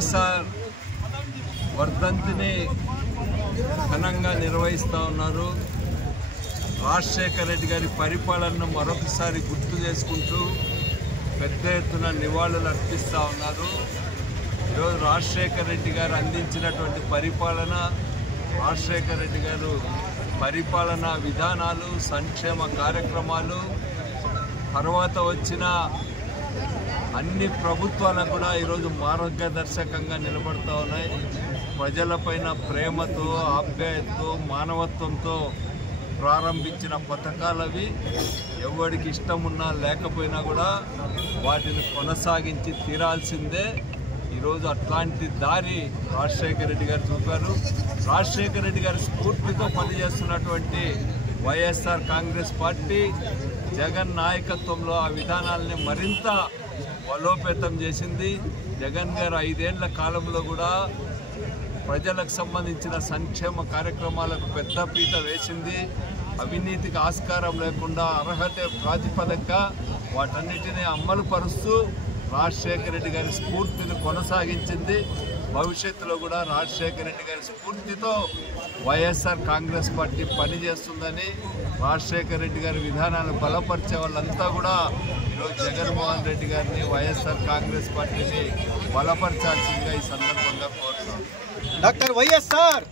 వైఎస్ఆర్ వర్ధంతిని ఘనంగా నిర్వహిస్తూ ఉన్నారు. రాజశేఖర రెడ్డి గారి పరిపాలనను మరొకసారి గుర్తు చేసుకుంటూ పెద్ద ఎత్తున నివాళులు అర్పిస్తూ ఉన్నారు. ఈరోజు రాజశేఖర రెడ్డి గారు అందించినటువంటి పరిపాలన, రాజశేఖర రెడ్డి గారు పరిపాలనా విధానాలు, సంక్షేమ కార్యక్రమాలు, తర్వాత వచ్చిన అన్ని ప్రభుత్వాలకు కూడా ఈరోజు మార్గదర్శకంగా నిలబడుతూ ఉన్నాయి. ప్రజలపైన ప్రేమతో, ఆప్యాయతతో, మానవత్వంతో ప్రారంభించిన పథకాలవి ఎవరికి ఇష్టం ఉన్నా లేకపోయినా కూడా వాటిని కొనసాగించి తీరాల్సిందే. ఈరోజు అట్లాంటి దారి రాజశేఖర రెడ్డి గారు చూపారు. రాజశేఖర రెడ్డి గారి స్ఫూర్తితో పనిచేస్తున్నటువంటి వైఎస్ఆర్ కాంగ్రెస్ పార్టీ జగన్ నాయకత్వంలో ఆ విధానాలని మరింత బలోపేతం చేసింది. జగన్ గారు 5 ఏళ్ల కాలంలో కూడా ప్రజలకు సంబంధించిన సంక్షేమ కార్యక్రమాలకు పెద్దపీట వేసింది. అవినీతికి ఆస్కారం లేకుండా అర్హత ప్రాతిపదికగా వాటన్నిటినీ అమలు పరుస్తూ రాజశేఖర రెడ్డి గారి స్ఫూర్తిని కొనసాగించింది. భవిష్యత్తులో కూడా రాజశేఖర రెడ్డి గారి స్ఫూర్తితో వైఎస్ఆర్ కాంగ్రెస్ పార్టీ పనిచేస్తుందని, రాజశేఖర రెడ్డి గారి విధానాలను బలపరిచే వాళ్ళంతా కూడా ఈరోజు జగన్మోహన్ రెడ్డి గారిని, వైఎస్ఆర్ కాంగ్రెస్ పార్టీని బలపరచాల్సిందిగా ఈ సందర్భంగా కోరుతున్నాను. Doctor YSR